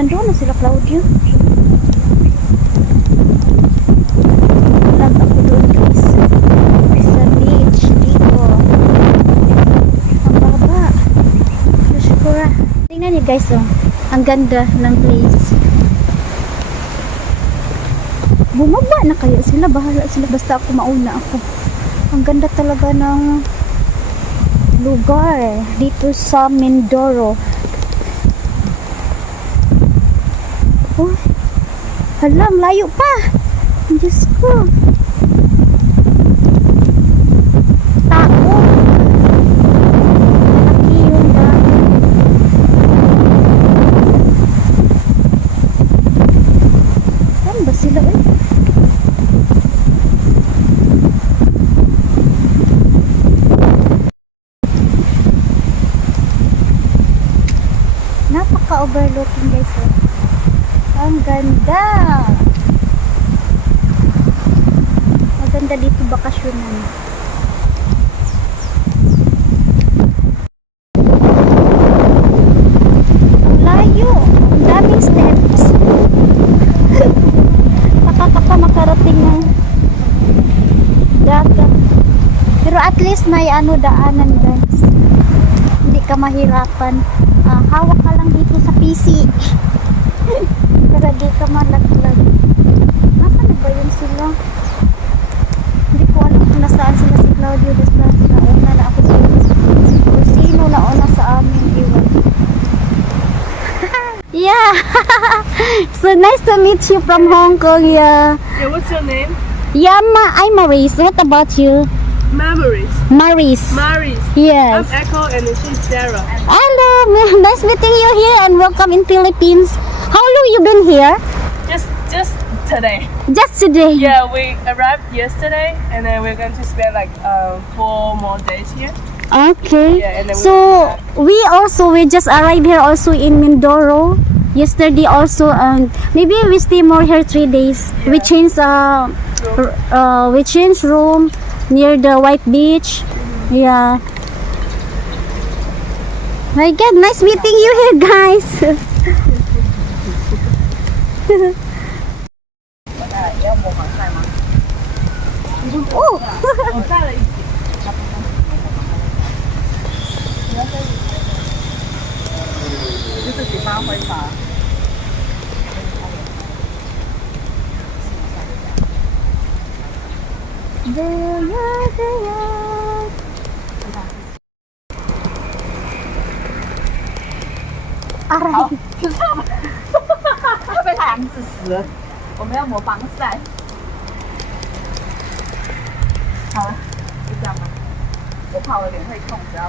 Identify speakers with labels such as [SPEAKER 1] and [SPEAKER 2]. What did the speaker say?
[SPEAKER 1] nandoon na sila, Claudio. Vlog ako doon, guys. Sa beach, dito. Ang baba. Yoshikura. Tingnan niyo, guys, oh. Ang ganda ng place. Bumaba na kaya sila. Bahala sila. Basta ako mauna ako. Ang ganda talaga ng lugar dito sa Mindoro. Oh, hala, layo pa. Diyos ko. Tao. Laki yung dami. Saan ba eh? Napaka-overlooking guys eh. Ang ganda! Maganda dito bakasyonan. Ang layo! Steps. Baka ka pa makarating ng dagat. Pero at least may ano daanan guys. Hindi ka mahirapan. Ah, hawak ka lang dito sa PC. Para di ka malaglag. Nasaan na ba yun sila? Hindi ko alam kung nasaan sila si Claudio. Basta nauna na ako kung sino nauna sa amin. Iwan. yeah! so nice to meet you from Hong Kong. Yeah.
[SPEAKER 2] Yeah, what's your name?
[SPEAKER 1] Yeah, Ma- I'm Maurice. What about you?
[SPEAKER 2] Maris.
[SPEAKER 1] Maurice.
[SPEAKER 2] Maris.
[SPEAKER 1] yes.
[SPEAKER 2] I'm Echo and she's Sarah.
[SPEAKER 1] Hello, nice meeting you here and welcome in Philippines. How long you been here?
[SPEAKER 2] Just just today.
[SPEAKER 1] Just today.
[SPEAKER 2] Yeah, we arrived yesterday and then we're going to spend like um, four more days here.
[SPEAKER 1] Okay.
[SPEAKER 2] Yeah, and then we
[SPEAKER 1] so we also we just arrived here also in Mindoro yesterday also and maybe we stay more here three days. We
[SPEAKER 2] Yeah.
[SPEAKER 1] change uh, uh we change room near the white beach. Yeah. My God, nice meeting you here, guys. 哦，
[SPEAKER 2] 带了一点。就自
[SPEAKER 1] 己发挥吧。这样
[SPEAKER 3] 这样。arah. Oh. 太阳刺死。我们要抹防晒。好了，就这样吧。我怕我脸会痛，只要